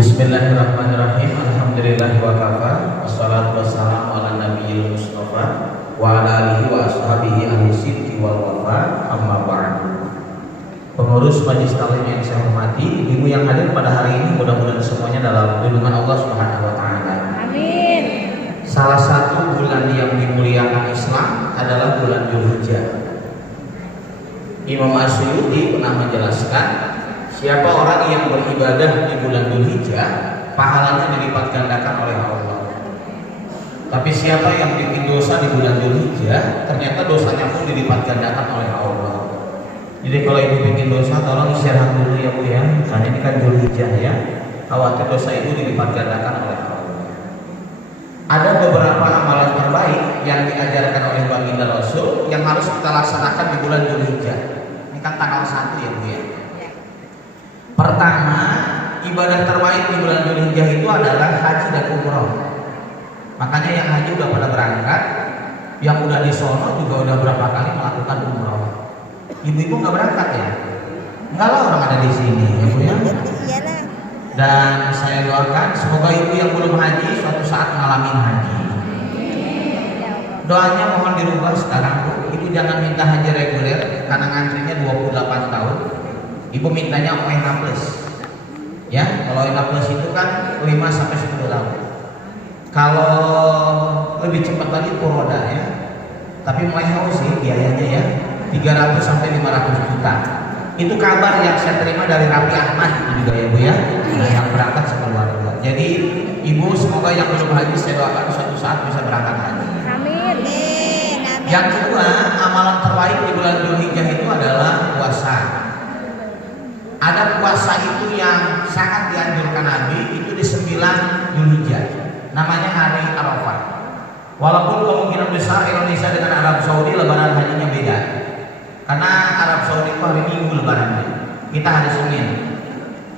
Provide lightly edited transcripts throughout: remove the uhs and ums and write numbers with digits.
Bismillahirrahmanirrahim. Alhamdulillah wa kafa. Wassalatu wassalamu ala nabiyil mustafa wa ala alihi wa ashabihi ahli sidqi wal wafa. Amma ba'du. Pengurus Majelis Taklim yang saya hormati, ibu yang hadir pada hari ini, mudah-mudahan semuanya dalam lindungan Allah Subhanahu wa taala. Amin. Salah satu bulan yang dimuliakan Islam adalah bulan Dzulhijjah. Imam Asy'uti pernah menjelaskan, siapa orang yang beribadah di bulan Dzulhijjah, pahalanya dilipat gandakan oleh Allah. Tapi siapa yang bikin dosa di bulan Dzulhijjah, ternyata dosanya pun dilipat gandakan oleh Allah. Jadi kalau ibu bikin dosa, tolong istirahat dulu ya bu ya, karena ini kan Dzulhijjah ya. Khawatir dosa itu dilipat gandakan oleh Allah. Ada beberapa amalan terbaik yang diajarkan oleh baginda Rasul yang harus kita laksanakan di bulan Dzulhijjah. Ini kan tanggal 1 ya bu ya. Pertama, ibadah terbaik di bulan Dzulhijjah itu adalah haji dan umroh. Makanya yang haji udah pada berangkat, yang udah di sono juga udah berapa kali melakukan umroh. Ibu-ibu nggak berangkat ya? Enggak lah, orang ada di sini ya bu ya. Dan saya doakan semoga ibu yang belum haji suatu saat ngalamin haji. Doanya mohon dirubah sekarang bu. Ibu jangan minta haji reguler karena ngantrinya 28 tahun. Ibu mintanya ONH plus. Ya, kalau ONH plus itu kan 5 sampai 10 tahun. Kalau lebih cepat lagi Puroda ya. Tapi mulai haus sih biayanya ya. 300 sampai 500 juta. Itu kabar yang saya terima dari Raffi Ahmad itu juga ya bu ya. Yang berangkat sekeluarga. Jadi ibu semoga yang belum haji saya doakan suatu saat bisa berangkat haji. Amin. Yang kedua, amalan terbaik di bulan Dzulhijjah itu adalah puasa. Ada puasa itu yang sangat dianjurkan Nabi, itu di 9 Dzulhijjah. Namanya hari Arafah. Walaupun kemungkinan besar Indonesia dengan Arab Saudi lebaran hajinya beda. Karena Arab Saudi itu hari Minggu lebarannya, kita hari Senin.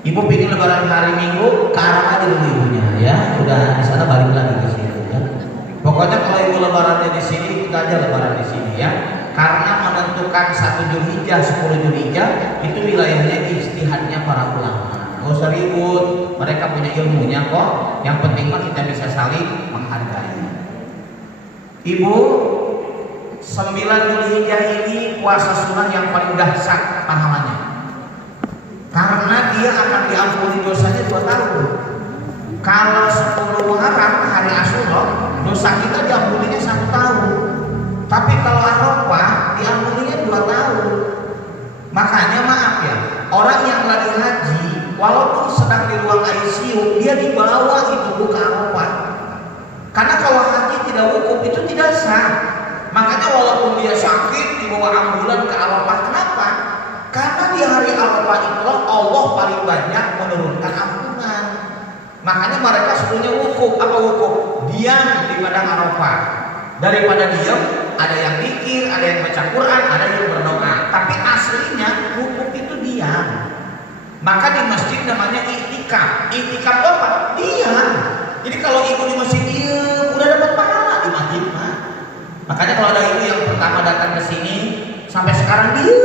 Ibu pengen lebaran hari Minggu, ke Arab aja dulu ibunya ya. Udah di sana balik lagi ke sini ya. Pokoknya kalau ibu lebarannya di sini, kita aja lebaran di sini ya. Karena menentukan 1 Dzulhijjah, 10 Dzulhijjah itu wilayahnya ijtihadnya para ulama. Gak usah ribut, mereka punya ilmunya kok. Yang penting mah kita bisa saling menghargai. Ibu, 9 Dzulhijjah ini puasa sunnah yang paling dahsyat pahalanya. Karena dia akan diampuni dosanya 2 tahun. Kalau 10 Muharram hari Asyura, dosa kita diampuninya 1 tahun. Tapi kalau Arafah diampuninya 2 tahun. Makanya maaf ya, orang yang lagi haji walaupun sedang di ruang ICU, dia dibawa itu ke Arafah. Karena kalau haji tidak wukuf itu tidak sah. Makanya walaupun dia sakit dibawa ambulan ke Arafah. Kenapa? Karena di hari Arafah itulah Allah paling banyak menurunkan ampunan. Makanya mereka sebelumnya wukuf. Apa wukuf? Diam di padang Arafah. Daripada diam, ada yang zikir, ada yang baca Quran, ada yang berdoa. Tapi aslinya wukuf itu diam. Maka di masjid namanya i'tikaf. I'tikaf apa? Diam. Jadi kalau ibu di masjid diam, udah dapat pahala di masjid mah. Makanya kalau ada ibu yang pertama datang ke sini sampai sekarang diam,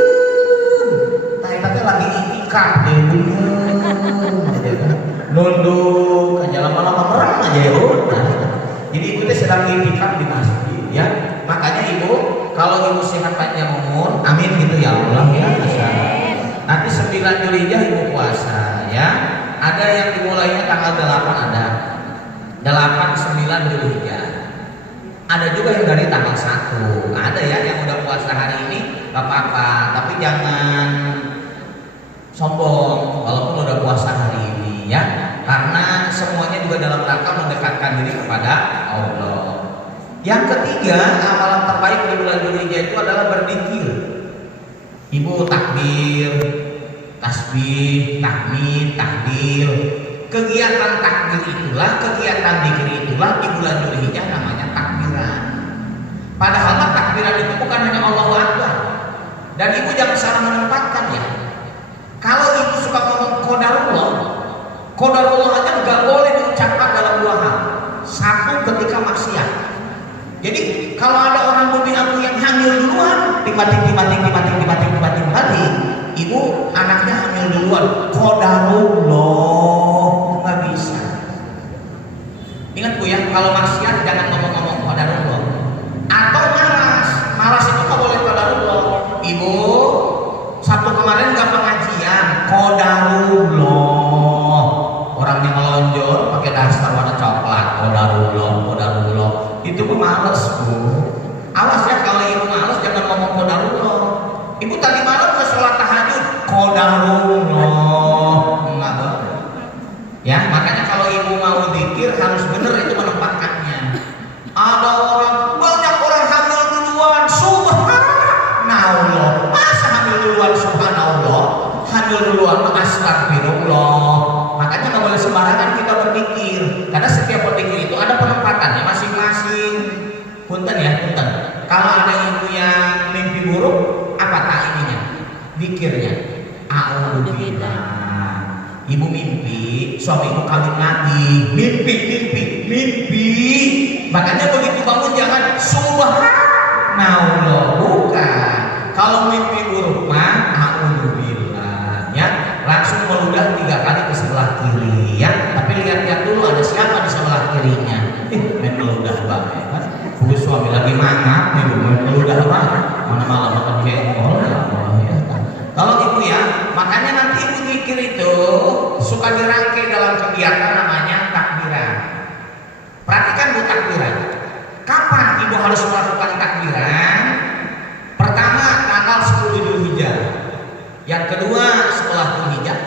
tanya lagi i'tikaf deh, nunduk aja lama-lama merem aja ya udah. Jadi ibu itu sedang i'tikaf di masjid ya. Makanya ibu kalau ibu sehat panjang umur, amin gitu ya Allah ya. Nanti 9 Dzulhijjah ibu puasa ya. Ada yang dimulainya tanggal 8 ada. 8 9 Dzulhijjah. Ada juga yang dari tanggal 1. Ada ya yang udah puasa hari ini gak apa-apa, tapi jangan sombong walaupun udah puasa hari ini ya. Karena semuanya juga dalam rangka mendekatkan diri kepada Allah. Yang ketiga, amalan terbaik di bulan Dzulhijjah itu adalah berzikir. Ibu takbir, tasbih, tahmid, tahlil. Kegiatan takbir itulah, kegiatan zikir itulah di bulan Dzulhijjah namanya takbiran. Padahal takbiran itu bukan hanya Allahu Akbar. Dan ibu jangan salah menempatkan ya. Kalau ibu suka ngomong qadarullah, qadarullah aja nggak boleh diucapkan dalam 2 hal. 1 ketika maksiat. Jadi kalau ada orang bumi yang hamil duluan, dimatik, ibu anaknya hamil duluan, qadarullah nggak bisa. Ingat Bu ya, kalau maksiat jangan ngomong-ngomong qadarullah. Atau malas itu nggak boleh qadarullah. Ibu, Sabtu kemarin nggak pengajian, qadarullah. Orangnya melonjor pakai daster warna coklat, qadarullah. Itu mah males Bu. Awas ya kalau ibu males jangan ngomong qadarullah. Ibu tadi malam ke sholat tahajud, qadarullah. Enggak boleh. Ya, makanya kalau ibu mau zikir harus benar itu menempatkannya. Ada banyak orang hamil duluan, subhanallah. Masa hamil duluan subhanallah? Hamil duluan astagfirullah. Makanya nggak boleh sembarangan kita berzikir, karena setiap berzikir itu ada penempatannya masing-masing. Punten ya, punten. Kalau ada ibu yang mimpi buruk, apa tak ininya? Zikirnya. A'udzubillah. Ibu mimpi, suami ibu kawin lagi. Mimpi. Makanya begitu bangun jangan subhanallah, bukan. Kalau mimpi buruk mah a'udzubillah ya. Langsung meludah 3 kali ke sebelah kiri ya. Tapi lihat-lihat dulu ada siapa di sebelah kirinya. Main meludah banget kan. Suami lagi mangap, ibu main meludah banget. Mana malam makan jengkol ya Allah ya. Kalau ibu ya, makanya nanti ibu zikir itu suka dirangkai dalam kegiatan namanya takbiran. Perhatikan Bu takbiran. Kapan ibu harus melakukan takbiran? Pertama tanggal 10 Dzulhijjah. Yang kedua setelah Dzulhijjah,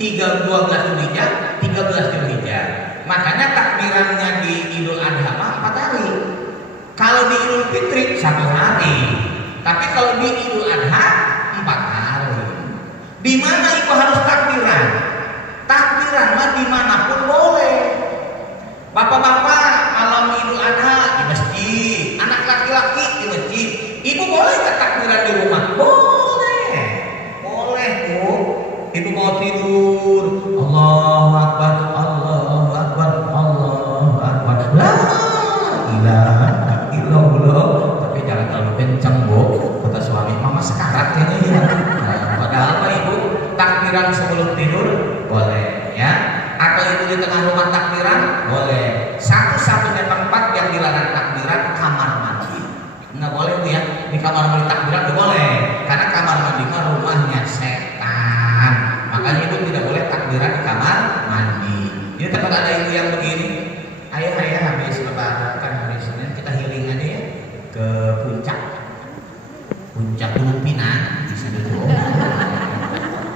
12 Dzulhijjah, 13 Dzulhijjah. Makanya takbirannya di Idul Adha 4 hari. Kalau di Idul Fitri 1 hari. Tapi kalau di Idul Adha 4 hari. Di mana ibu harus takbiran? Takbiran mah dimanapun boleh. Bapak-bapak malam Idul Adha di masjid, anak laki-laki di masjid. Ibu boleh nggak takbiran di rumah? Boleh Bu. Ibu mau tidur, Allahu Akbar, Allahu Akbar, Allahu Akbar. La ilaha illallah. Tapi jangan terlalu kencang Bu. Kata suami, mama sekarat kayaknya ya. Padahal Pak Ibu takbiran sebelum tidur boleh ya. Atau ibu di tengah rumah takbiran boleh. Satu-satunya tempat yang dilarang takbiran kamar mandi. Nggak boleh Bu ya. Di kamar mandi takbiran nggak boleh. Karena kamar mandi mah rumahnya setan. Makanya ibu tidak boleh takbiran di kamar mandi. Ini tempat ada ibu yang begini. Ayah habis lebaran kan hari Senin kita healing aja ya ke puncak dulu Pinang di situ tuh.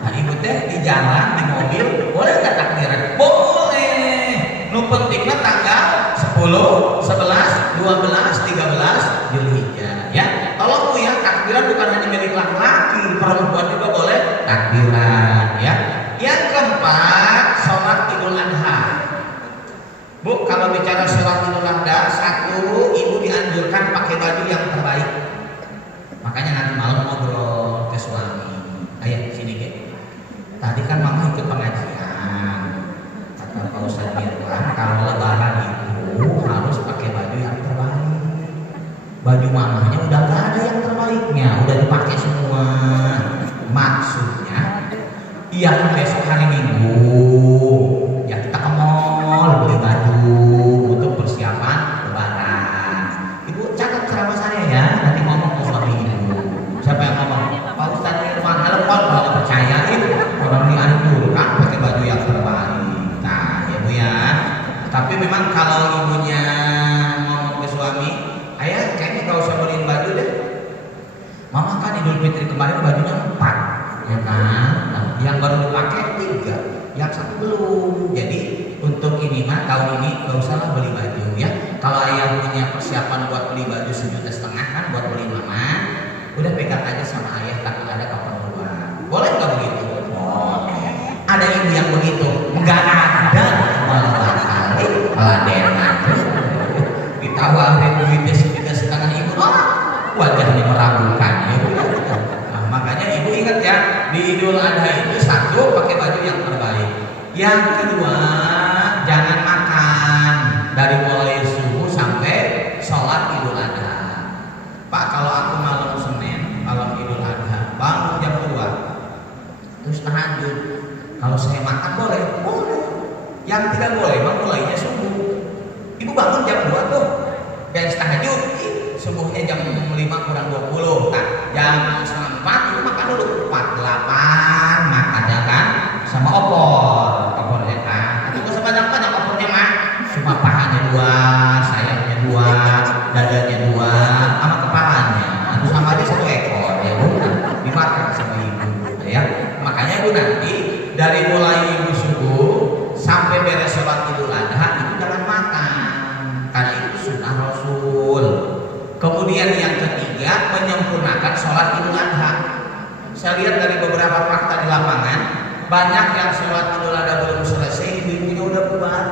Nah ibu teh di jalan di mobil boleh nggak takbiran? Boleh. Nu pentingnya tanggal 10, 11, 12, 13 Dzulhijjah ya. Tolong Bu ya, takbiran bukan hanya milik laki-laki, perempuan juga boleh takbiran ya. Yang keempat, sholat Idul Adha. Bu, kalau bicara sholat Idul Adha, satu, ibu dianjurkan pakai baju yang terbaik. Makanya nanti malam ngobrol ke suami. Ayah sini Ge. Tadi kan mama ikut pengajian. Kata Pak Ustadz Mirwan, kalau lebaran itu harus pakai baju yang terbaik. Baju mamanya udah gak ada yang terbaiknya, udah dipakai semua. Maksudnya, iya kan besok hari Minggu, ya kita ke mall beli baju untuk persiapan lebaran. Ibu catat ceramah saya ya, nanti ngomong ke suami ibu. Siapa yang ngomong? Pak Ustadz Mirwan, telepon kalau percaya orang dianjurkan pakai baju yang terbaik. Nah ya Bu ya. Tapi memang kalau ibunya ngomong ke suami, ayah kayaknya gak usah beliin baju deh. Mama kan Idul Fitri kemarin bajunya 4 ya kan. Nah, yang baru dipakai 3, yang 1 belum. Jadi untuk ini mah tahun ini gak usahlah beli baju ya. Kalau ayah punya persiapan buat beli baju 1,5 juta kan buat beli mama, udah pegang aja sama ayah, takut ada keperluan. Boleh nggak begitu? Boleh. Ada ibu yang begitu? Nggak ada. Malah kali ladenan. Ditawarin duitnya 1,5 juta ibu, wajahnya meragukan ya. Nah, makanya ibu ingat ya, di Idul Adha itu satu pakai baju yang terbaik. Yang kedua, jangan makan dari mulai subuh sampai sholat Idul Adha. Pak, kalau aku malam Senin, malam Idul Adha, bangun jam 2 terus tahajud, kalau saya makan boleh? Boleh. Yang tidak boleh mulainya subuh. bangun jam 2 tuh, beres tahajud, subuhnya jam 5 kurang 20. Nah, jam setengah 4 itu makan dulu, 4:08 makan ya kan, sama opornya kan. Itu gak sebanyak-banyak opornya mah, cuma pahanya 2, sayapnya 2, dadanya 2, sama kepalanya. Itu sama aja 1 ekor ya udah dimakan sama ibu ya. Makanya Bu nanti dari mulai ibu subuh sampai beres sholat Idul Adha itu jangan makan, karena itu sunnah Rasul. Kemudian yang ketiga, menyempurnakan sholat Idul Adha. Saya lihat dari beberapa fakta di lapangan, banyak yang sholat Idul Adha belum selesai, ibu-ibunya udah bubar.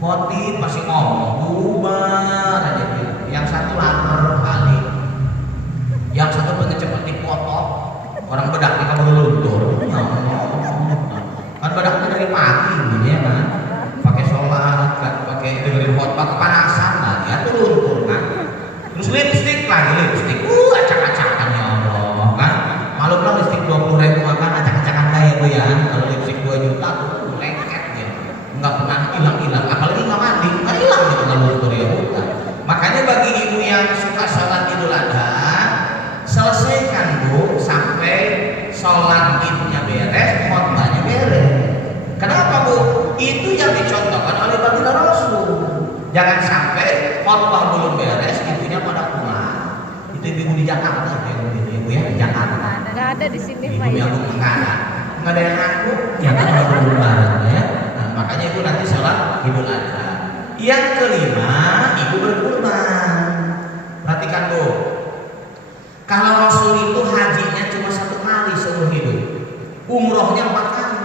Khotib masih ngomong bubar aja dia. Yang satu lapar balik, yang satu pengen cepet dipotong. Orang bedaknya kamu luntur. Ya Allah. Kan bedaknya dari pagi gitu ya kan. Pakai sholat, pakai dengerin khotbah kepanasan lah, ya tuh luntur kan. Terus lipstick lagi, acak-acakan ya Allah kan. Malu lah lipstick 20.000 makan acak-acakan kayak Bu ya. Kalau lipstick 2 juta tuh lengket ya. Enggak pernah hilang-hilang, apalagi nggak mandi, nggak hilang gitu kalau luntur ya bukan. Makanya bagi ibu yang suka sholat Idul Adha, selesaikan Bu sampai sholat Idulnya beres, khotbahnya beres. Kenapa Bu? Itu yang dicontohkan oleh baginda Rasul. Jangan sampai khotbah belum beres, ibunya pada pulang. Itu ibu di Jakarta yang begitu ibu ya, di Jakarta. Nggak ada di sini ibu Pak. yang nggak ada yang ngaku, yang ada berlebaran ya. Nah, makanya ibu nanti sholat Idul Adha. Yang kelima, ibu berkurban. Perhatikan Bu, kalau Rasul itu hajinya cuma 1 kali seumur hidup, umrohnya 4 kali.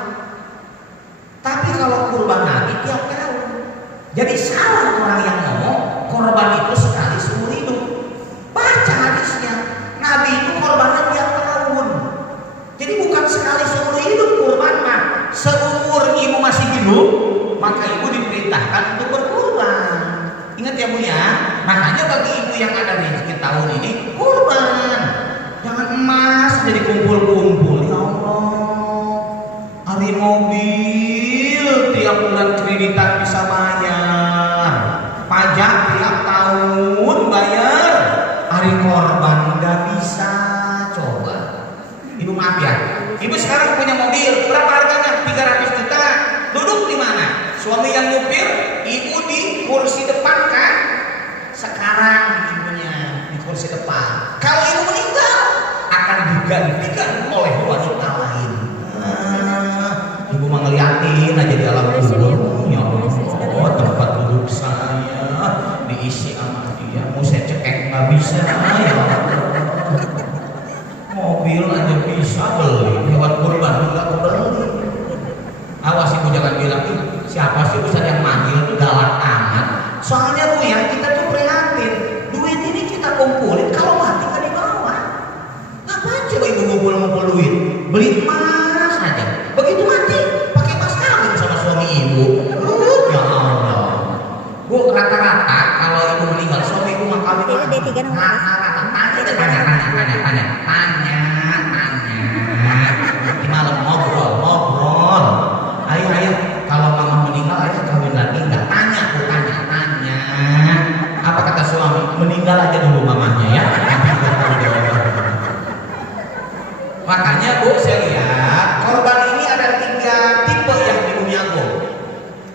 Tapi kalau kurban Nabi tiap tahun. Jadi salah orang yang ngomong korban itu sekali seumur hidup. Baca hadisnya, Nabi itu korbannya tiap tahun. Jadi bukan sekali seumur hidup kurban mah. Seumur ibu masih hidup, maka ibu diperintahkan untuk berkurban. Ingat ya Bu ya. Makanya bagi ibu yang ada rezeki tahun ini kurban. Jangan emas jadi kumpul-kumpul. Ya Allah. Hari mobil tiap bulan kreditan bisa bayar. Pajak tiap tahun bayar. Hari korban nggak bisa. Coba. Ibu maaf ya. Ibu sekarang punya mobil. Berapa harganya? 300 juta. Duduk di mana? Suami yang nyupir, ibu di kursi depan kan? Sekarang ibunya di kursi depan. Kalau ibu meninggal akan digantikan oleh wanita lain. Ibu mah ngeliatin aja di alam kubur. Ya Allah, tempat duduk saya diisi sama dia. Mau saya cekek nggak bisa. Ya Allah. Mobil aja bisa beli, hewan kurban nggak beli. Awas ibu jangan bilang siapa sih Ustaz yang manggil itu galak amat. Soalnya Bu ya, kita tuh prihatin. Duit ini kita kumpulin, kalau mati kan dibawa. Ngapain coba ibu ngumpul-ngumpul duit? Beli emas aja. Begitu mati, pakai emas kawin sama suami ibu. Ya Allah. Bu, rata-rata kalau ibu meninggal, suami ibu mau kawin rata-rata tanya. Nanti malam ngobrol. Ayo, kalau mama meninggal, ayo kawin lagi nggak? Tanya. Apa kata suami? Meninggal aja dulu mamanya ya. Makanya Bu, saya lihat korban ini ada 3 tipe yang di dunia Bu.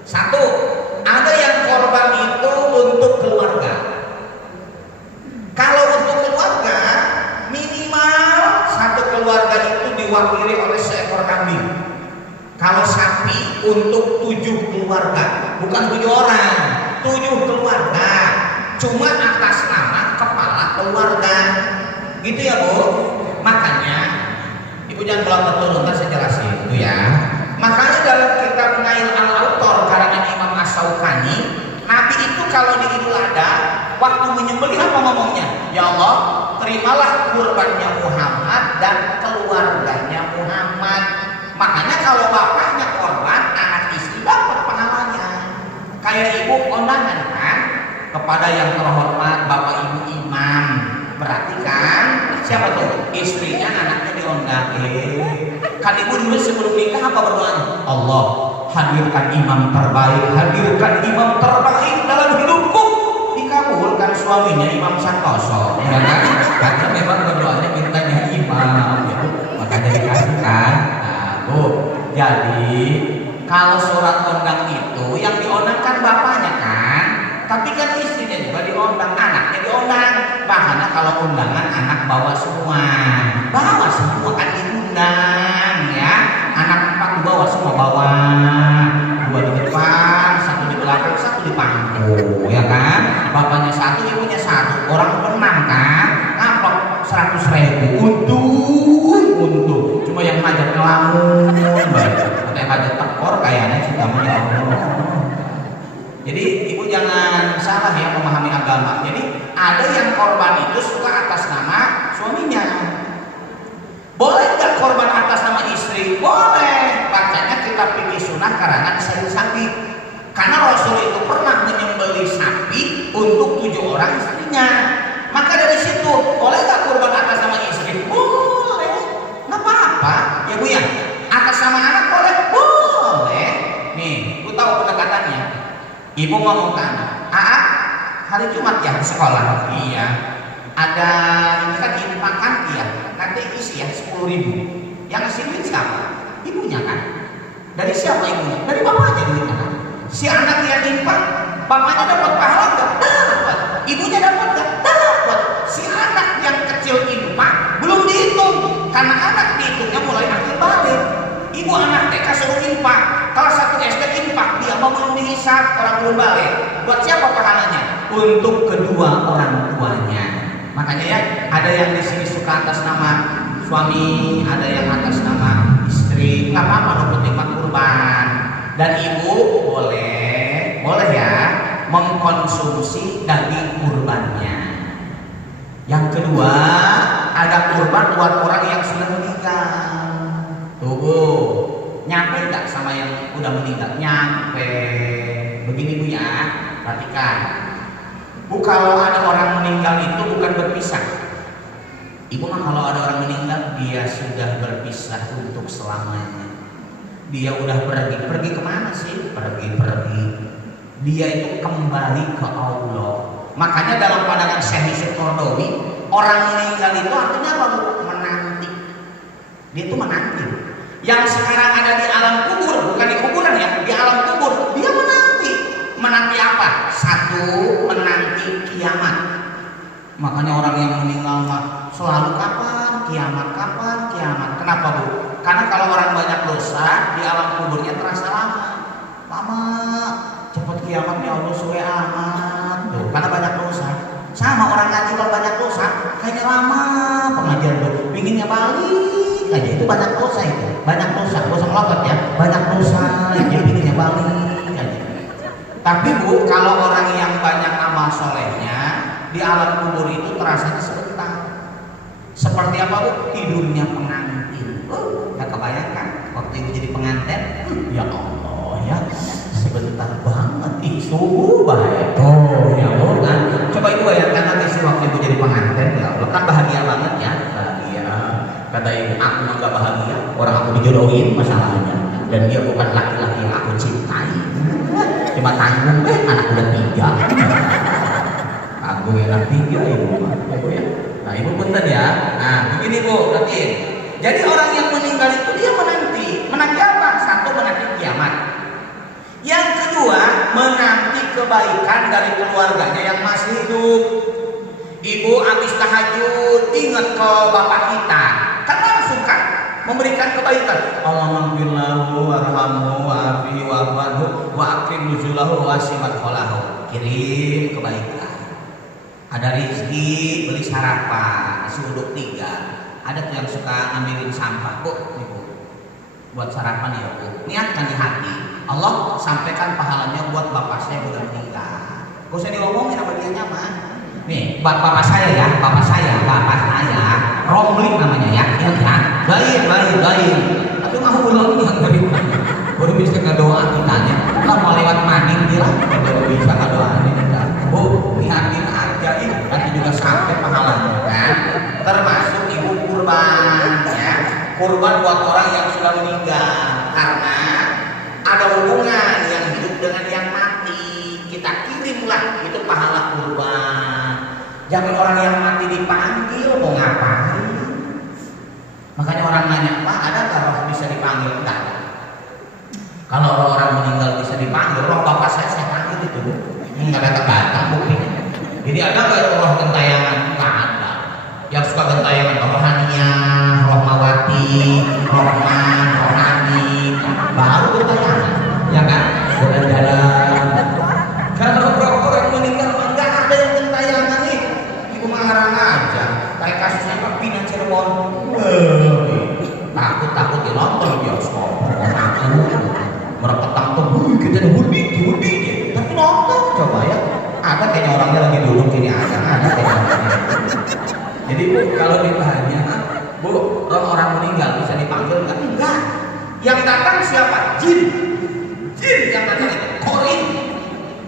1, ada yang korban itu untuk keluarga. Kalau untuk keluarga, minimal 1 keluarga itu diwakili oleh seekor kambing. Kalau sapi untuk 7 keluarga, bukan 7 orang, 7 keluarga. Cuma atas nama kepala keluarga. Gitu ya Bu. Makanya ibu jangan melompat turun, ntar saya jelasin itu ya. Makanya dalam kitab Nail al-Autor karangan Imam As-Syaukani, Nabi itu kalau di Idul Adha waktu menyembelih apa ngomongnya? Ya Allah, terimalah kurbannya Muhammad dan keluarganya Muhammad. Makanya kalau bapaknya korban, anak istri dapat pahalanya. Kayak ibu kondangan kan kepada yang terhormat Bapak Ibu Imam. Berarti kan siapa tuh? Istrinya, anaknya diundangin. Kan ibu dulu sebelum nikah apa berdoanya? Allah, hadirkan imam terbaik dalam suaminya Imam Santoso, ya kan? Karena memang berdoanya mintanya imam, gitu. Makanya dikasihkan. Nah, Bu, jadi kalau surat undang itu yang diundangkan bapaknya kan, tapi kan istrinya juga diundang, anaknya diundang. Bahkan kalau undangan anak bawa semua kan diundang ya. Anak 4 dibawa semua, bawa 2 di depan, 1 di belakang, 1 di pangku, ya kan? Bapaknya 1, ibunya 1, orang 6 kan? Amplop 100.000, untung. Cuma yang hajat ngelamun, atau yang hajat tekor kayaknya sudah Allah. Jadi ibu jangan salah ya memahami agama. Jadi ada yang korban itu suka atas nama suaminya. Boleh nggak korban atas nama istri? Boleh. Makanya kita pilih sunnah karangan sapi. Karena Rasul itu pernah menyembelih sapi untuk 7 orang istrinya. Maka dari situ boleh nggak korban atas nama istri? Boleh. Nggak apa-apa. Ya Bu ya. Atas nama anak boleh? Boleh. Nih, Bu tahu pendekatannya. Ibu ngomong ke anak, hari Jumat ya di sekolah. Iya. Ada ini kan infak ya. Nanti isi ya 10.000. Yang ngasih duit siapa? Ibunya kan. Dari siapa ibunya? Dari bapaknya duitnya kan. Si anak yang infak, bapaknya dapat pahala nggak? Dapat. Ibunya dapat nggak? Dapat. Si anak yang kecil infak belum dihitung, karena anak dihitungnya mulai akhir balik. Ibu anak TK suruh infak, kalau 1 SD infak, dia mau belum dihisab, orang belum balik. Buat siapa pahalanya? Untuk kedua orang tuanya. Makanya ya, ada yang di sini suka atas nama suami, ada yang atas nama istri. Nggak apa-apa, lo penting kurban. Dan ibu boleh ya mengkonsumsi daging kurbannya. Yang kedua, ada kurban buat orang yang sudah meninggal. Tuh, nyampe nggak sama yang udah meninggal? Nyampe. Begini Bu ya, perhatikan. Bu, kalau ada orang meninggal itu bukan berpisah. Ibu mah kalau ada orang meninggal dia sudah berpisah untuk selamanya. Dia udah pergi kemana sih? Pergi. Dia itu kembali ke Allah. Makanya dalam pandangan Syekh Yusuf Qaradawi, orang meninggal itu artinya apa Bu? Menanti. Dia itu menanti. Yang sekarang ada di alam kubur, bukan di kuburan ya, di alam kubur, dia menanti apa? 1, menanti kiamat. Makanya orang yang meninggal selalu kapan kiamat. Kenapa Bu? Karena kalau orang banyak dosa di alam kuburnya terasa lama, cepet kiamatnya Allah suwe amat tuh, karena banyak dosa. Sama orang ngaji kalau banyak dosa kayaknya lama pengajian tuh, pinginnya balik aja, itu banyak dosa itu. Banyak dosa ngelotot ya, banyak dosa yang pinginnya balik aja. Tapi Bu, kalau orang yang banyak amal solehnya di alam kubur itu terasanya sebentar. Seperti apa Bu? Tidurnya pengantin. Gak kebayangkan waktu ibu jadi pengantin, ya Allah ya, sebentar banget itu bahaya tuh ya Allah kan. Coba ibu bayangkan nanti sih waktu ibu jadi pengantin, ya Allah kan bahagia banget ya. Bahagia. Kata ibu, aku mah gak bahagia, orang aku dijodohin masalahnya, dan dia bukan laki-laki yang aku cintai. Cuma tanggung anak udah 3. Aku yang 3 ibu ya. Nah ibu punten ya. Nah begini Bu, berarti jadi orang yang meninggal itu dia menanti apa? 1, menanti kiamat. Yang kedua, menanti kebaikan dari keluarganya yang masih hidup. Ibu habis tahajud ingat ke bapak kita, kan langsung kan memberikan kebaikan. Allahumma ghfirlahu warhamhu wa'afihi wa'afwanhu wa'akrim nuzulahu wasimat kholahu. Kirim kebaikan. Ada rezeki, beli sarapan, nasi uduk 3. Ada tuh yang suka ngambilin sampah, Bu, buat sarapan ya Bu. Niatkan di hati, Allah sampaikan pahalanya buat bapak saya udah meninggal. Gak usah diomongin sama dia nyaman. Nih, bapak saya, Romli namanya ya, baik. Tapi mau ulang yang dari mana? Baru bisa ngedoa kitanya. Lah mau lewat maning dia, baru bisa ngedoa kita. Bu, niatin aja nanti juga sampai pahalanya kan. Termasuk ibu kurban ya. Kurban buat orang yang sudah meninggal, karena ada hubungan yang hidup dengan yang mati. Kita kirimlah itu pahala kurban. Jangan orang yang mati dipanggil, mau ngapain? Makanya orang nanya, Pak, ada nggak roh bisa dipanggil? Enggak. Kalau orang meninggal bisa dipanggil, roh bapak saya panggil itu, nggak datang buktinya. Jadi ada nggak roh gentayangan? Nggak ada. Yang suka gentayangan rohaniah, roh mawati, rohman, rohani, baru gentayangan, ya kan? Jalan-jalan. Kalau orang meninggal nggak ada yang gentayangan nih. Ibu mengarang aja. Kayak kasusnya Pak Pina Cirebon. Takut dia nonton bioskop. Merepetang tuh, kita udah mudik, tapi nonton coba ya. Ada kayaknya orangnya lagi dulu kini ada kayaknya orangnya. Jadi Bu, kalau ditanya, Bu, roh orang meninggal bisa dipanggil nggak? Enggak. Yang datang siapa? Jin yang datang itu korin.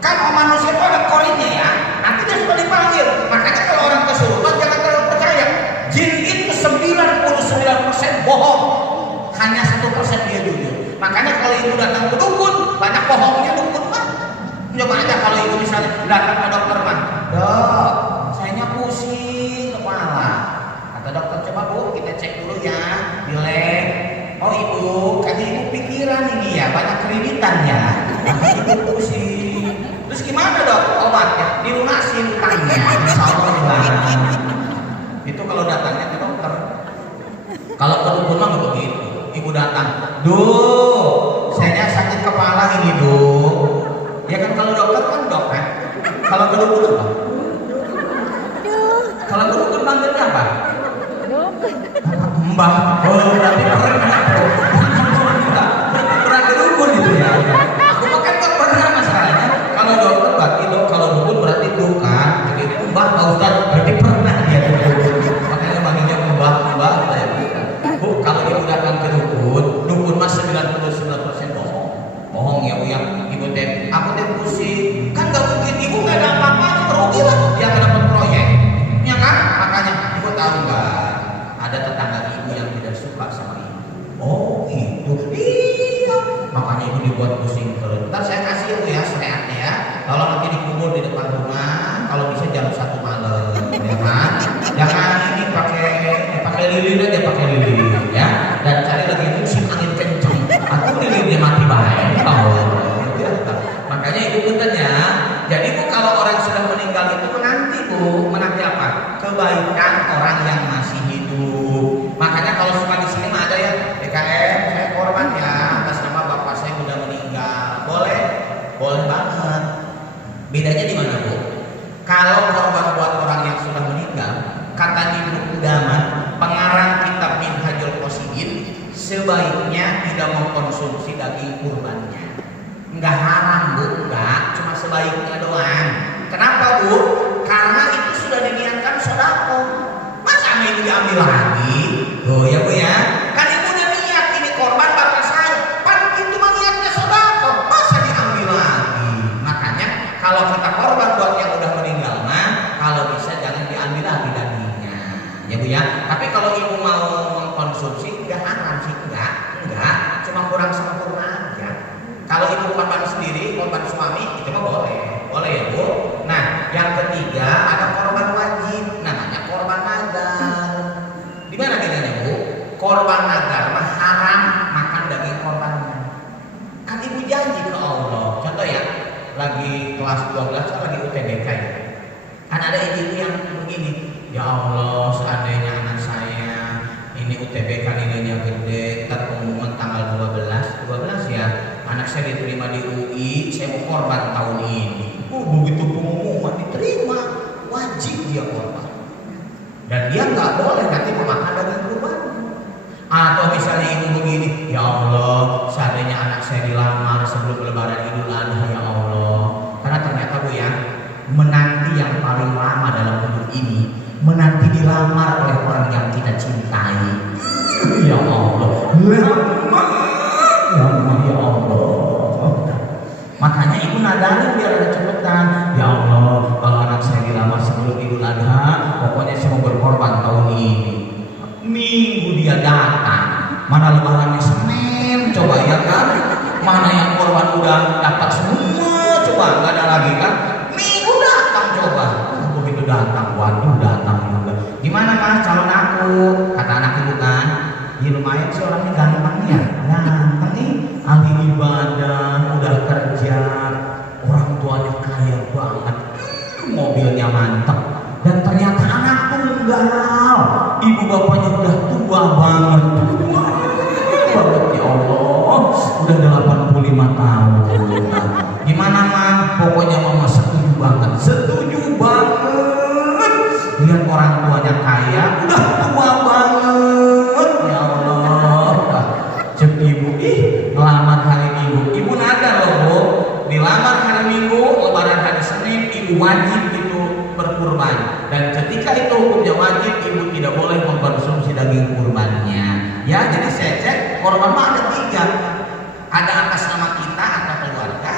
Kan manusia itu ada korinnya ya. Nanti dia sudah dipanggil. Makanya kalau orang kesurupan jangan terlalu percaya. Jin itu 99% bohong. Hanya 1% dia jujur. Makanya kalau ibu datang ke dukun, banyak bohongnya dukun mah. Coba aja kalau ibu misalnya datang ke dokter mah, Dok, sayanya pusing kepala. Kata dokter, coba Bu, kita cek dulu ya di lab. Oh ibu, kayaknya ibu pikiran ini ya, banyak kreditan ya. Ibu pusing. Terus gimana Dok? Obatnya dilunasin utangnya. Insya Allah. Itu kalau datangnya ke dokter. Kalau ke dukun mah nggak begitu. Ibu datang, Duh, saya sakit kepala ini, Duh. Ya kan kalau dokter kan dok kan. Kalau ke dukun apa? Kalau ke dukun panggilnya apa? Mbah. Oh, berarti pernah. Pernah ke dukun itu ya. Aku makan tak pernah masalahnya. Kalau dokter berarti dok, kalau dukun berarti tuh kan. Jadi Mbah, Pak Ustaz berarti pernah dia ke dukun. Makanya manggilnya Mbah. Bu, kalau ibu datang ke dukun mas 99% bohong ya Bu ya. Ibu teh, aku teh pusing, kan nggak mungkin ibu nggak ada apa-apa, merugi lah dia nggak dapat proyek, ya kan? Makanya ibu tahu nggak, ada tetangga ibu yang tidak suka sama ibu. Oh itu, iya. Makanya ibu dibuat pusing terus. Ntar saya kasih ya Bu ya sereatnya ya. Kalau nanti dikubur di depan rumah, kalau bisa jam 1 malam, ya kan? Jangan ini pakai lilin aja, pakai lilin ya. Dan cari lagi musim angin kencang. Atau lilinnya mati baik. Makanya ibu bertanya. Jadi Bu, kalau orang sudah meninggal itu menanti apa? Kebaikan orang yang masih hidup. Makanya kalau suka di sini ada ya DKM, saya korban ya atas nama bapak saya sudah meninggal. Boleh banget. Bedanya di mana Bu? Kalau korban buat orang yang sudah meninggal, kata Ibnu Qudamah, pengarang kitab Minhajul Qasidin, sebaiknya tidak mengkonsumsi daging kurbannya. Enggak haram Bu, enggak, cuma sebaiknya doang. Kenapa Bu? Karena itu sudah diniatkan sedekah. Masa ini diambil lagi? Oh ya Bu ya, kan ibu udah niat ini korban bapak saya. Pan itu mah niatnya sedekah, masa diambil lagi? Makanya kalau kita korban buat yang udah meninggal mah, kalau bisa jangan diambil lagi dagingnya. Ya Bu ya. Tapi kalau ibu mau mengkonsumsi enggak haram sih, enggak, cuma kurang sempurna aja. Kalau ibu korban sendiri, korban suami, itu mah boleh ya Bu. Nah, yang ketiga ada korban wajib, namanya korban nadar. Di mana bedanya Bu? Korban nadar mah haram makan daging korbannya. Kan ibu janji ke Allah. Contoh ya, lagi kelas 12 lagi UTBK ya. Kan ada ibu yang begini, ya Allah, seandainya anak saya ini UTBK nilainya gede, pengumuman tanggal 12 ya, anak saya diterima di UI, saya mau korban tahun ini. Begitu pengumuman diterima, wajib dia korban. Dan dia nggak boleh nanti memakan daging kurban. Atau misalnya ibu begini, ya Allah, seandainya anak saya dilamar sebelum Lebaran Idul Adha, ya Allah. Karena ternyata Bu ya, menanti yang paling lama dalam hidup ini, menanti dilamar oleh orang yang kita cintai. Ya Allah, lama ya Allah. Makanya ibu nadarin biar ada cepetan. Ya Allah, kalau anak saya dilamar sebelum Idul Adha, pokoknya saya mau berkorban tahun ini. Minggu dia datang, mana lebarannya Senin, coba ya kan? Mana yang korban udah dapat semua, coba nggak ada lagi kan? Minggu datang coba, begitu datang buat sih orangnya ganteng ya, ganteng nih, ahli ibadah, udah kerja, orang tuanya kaya banget, mobilnya mantap, dan ternyata anak tunggal, ibu bapaknya udah tua banget, ya Allah, udah 85 tahun. Gimana man? Pokoknya mama setuju banget, setuju banget. Lihat orang tuanya kaya, udah tua banget, ya Allah. Cek ibu, ngelamar hari Minggu, ibu nada loh bu, dilamar hari Minggu, lebaran hari Senin, ibu wajib itu berkurban. Dan ketika itu hukumnya wajib, ibu tidak boleh mengkonsumsi daging kurbannya. Ya, jadi saya cek korban mah ada 3, ada atas nama kita atau keluarga,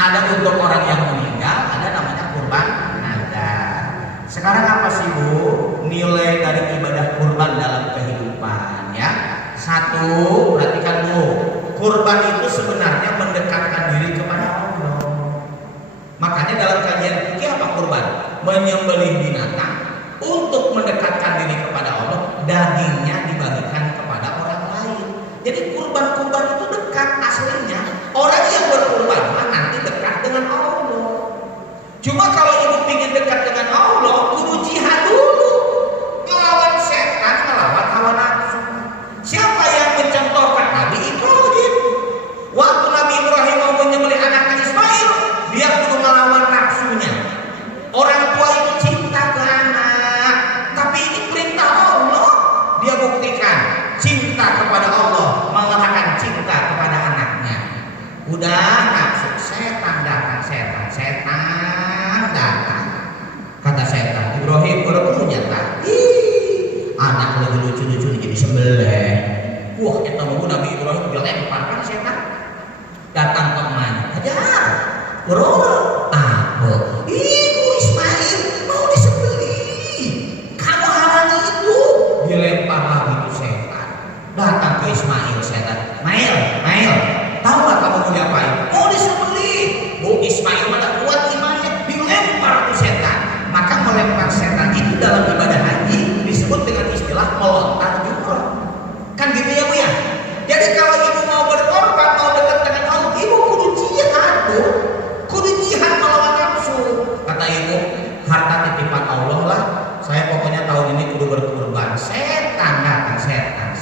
ada untuk orang yang meninggal, ada namanya kurban nadar. Sekarang apa sih bu nilai dari ibadah kurban dalam kehidupan? Ya, 1, perhatikan bu, kurban itu sebenarnya mendekatkan diri kepada Allah. Makanya dalam kajian fikih apa kurban? Menyembelih binatang untuk mendekatkan diri kepada Allah, dagingnya dibagikan kepada orang lain. Jadi kurban-kurban itu dekat aslinya. Orang yang berkurban nanti dekat dengan Allah. Cuma kalau ibu ingin dekat dengan Allah, kudu jihad dulu, melawan setan, melawan hawa nafsu. Siapa yang mencontohkan? Nabi Ibrahim. Waktu Nabi Ibrahim mau menyembelih anaknya Ismail, dia kudu melawan nafsunya. Orang tua itu cinta ke anak, tapi ini perintah Allah. Dia buktikan cinta kepada Allah mengalahkan cinta kepada anaknya. Udah nafsu, setan datang, setan datang. Kata setan, Ibrahim berpunya tak? Anak lagi lucu-lucu jadi sembelih. Wah, kita mau Nabi Ibrahim dilempar kan setan. Datang ke emaknya, hajar, bro, apa? Ibu Ismail mau disembelih. Kamu halangi itu. Dilempar lagi itu setan. Datang ke Ismail setan. Mail, tahu nggak kamu mau diapain? Mau disembelih. Bu Ismail mana kuat imannya, dilempar tuh setan. Maka melempar setan itu dalam ibadah haji disebut dengan istilah melontar jumroh. Kan gitu ya bu ya. Jadi kalau ibu mau berkorban, mau dekat dengan Allah, ibu kudu jihad bu, kudu jihad melawan nafsu. Kata ibu, harta titipan Allah lah. Saya pokoknya tahun ini kudu berkorban. Setan datang, setan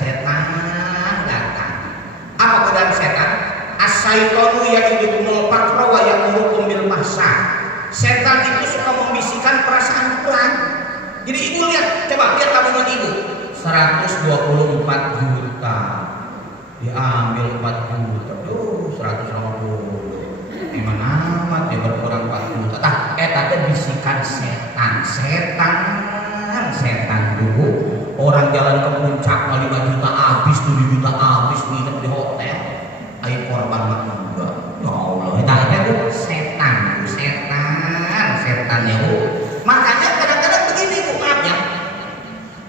datang. Apa godaan setan? As-syaitanu ya'idukumul faqra wa ya'murukum bil fahsya. Setan itu suka membisikkan perasaan kurang. Jadi ibu lihat, coba lihat tabungan ibu, 124 juta, diambil 4 juta, 150. Gimana amat ya berkurang 4 juta. Tapi bisikan setan dulu. Orang jalan ke puncak 5 juta habis, 7 juta habis, nginep di hotel. Ayo korban makan juga. Ya Allah, itu setan ya bu. Makanya kadang-kadang begini bu, maaf ya,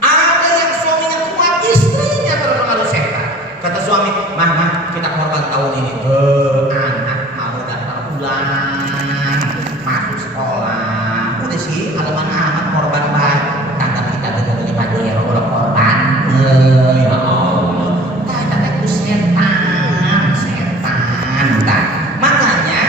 ada yang suaminya kuat, istrinya terpengaruh setan. Kata suami, mah kita korban tahun ini. Anak mau daftar ulang, masuk sekolah, udah sih alaman amat korban baik. Tanda kita dengan lima dia orang korban. Ya Allah, tanda itu setan. Makanya